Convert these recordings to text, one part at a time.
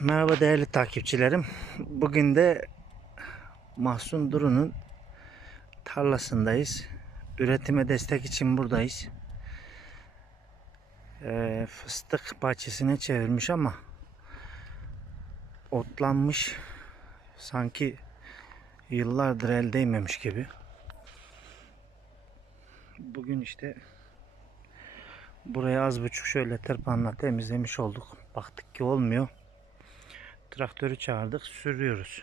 Merhaba değerli takipçilerim. Bugün de Mahsun Duru'nun tarlasındayız. Üretime destek için buradayız. Ee, fıstık bahçesine çevirmiş ama otlanmış. Sanki yıllardır el değmemiş gibi. Bugün işte burayı az buçuk şöyle tırpanla temizlemiş olduk. Baktık ki olmuyor. Traktörü çağırdık, sürüyoruz.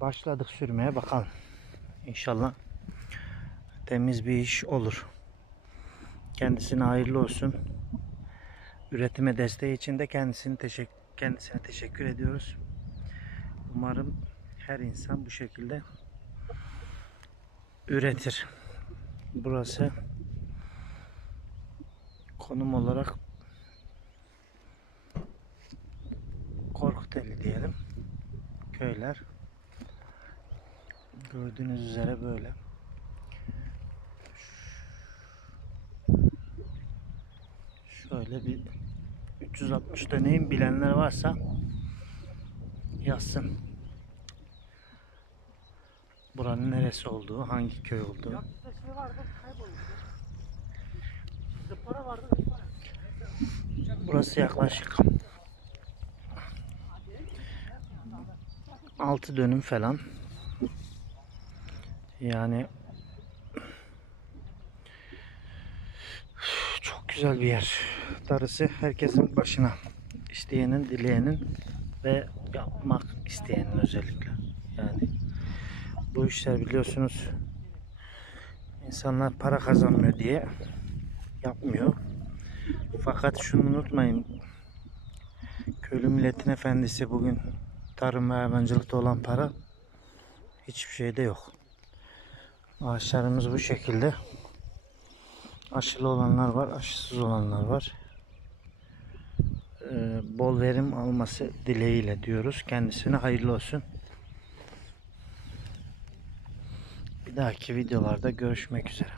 Başladık sürmeye bakalım. İnşallah temiz bir iş olur. Kendisine hayırlı olsun. Üretime desteği için de kendisini teşekkür kendisine teşekkür ediyoruz. Umarım her insan bu şekilde üretir. Burası konum olarak Korkuteli diyelim. Köyler. Gördüğünüz üzere böyle. Şöyle bir 360 döneyim bilenler varsa yazsın. Buranın neresi olduğu, hangi köy olduğu. Burası yaklaşık 6 dönüm falan. Yani çok güzel bir yer. Darısı herkesin başına. İsteyenin, dileyenin ve yapmak isteyenin özellikle. Yani bu işler biliyorsunuz insanlar para kazanmıyor diye yapmıyor. Fakat şunu unutmayın. Köylü milletin efendisi bugün tarım ve hayvancılıkta olan para hiçbir şeyde yok. Ağaçlarımız bu şekilde. Aşılı olanlar var, aşısız olanlar var. Ee, bol verim alması dileğiyle diyoruz. Kendisine hayırlı olsun. Bir dahaki videolarda görüşmek üzere.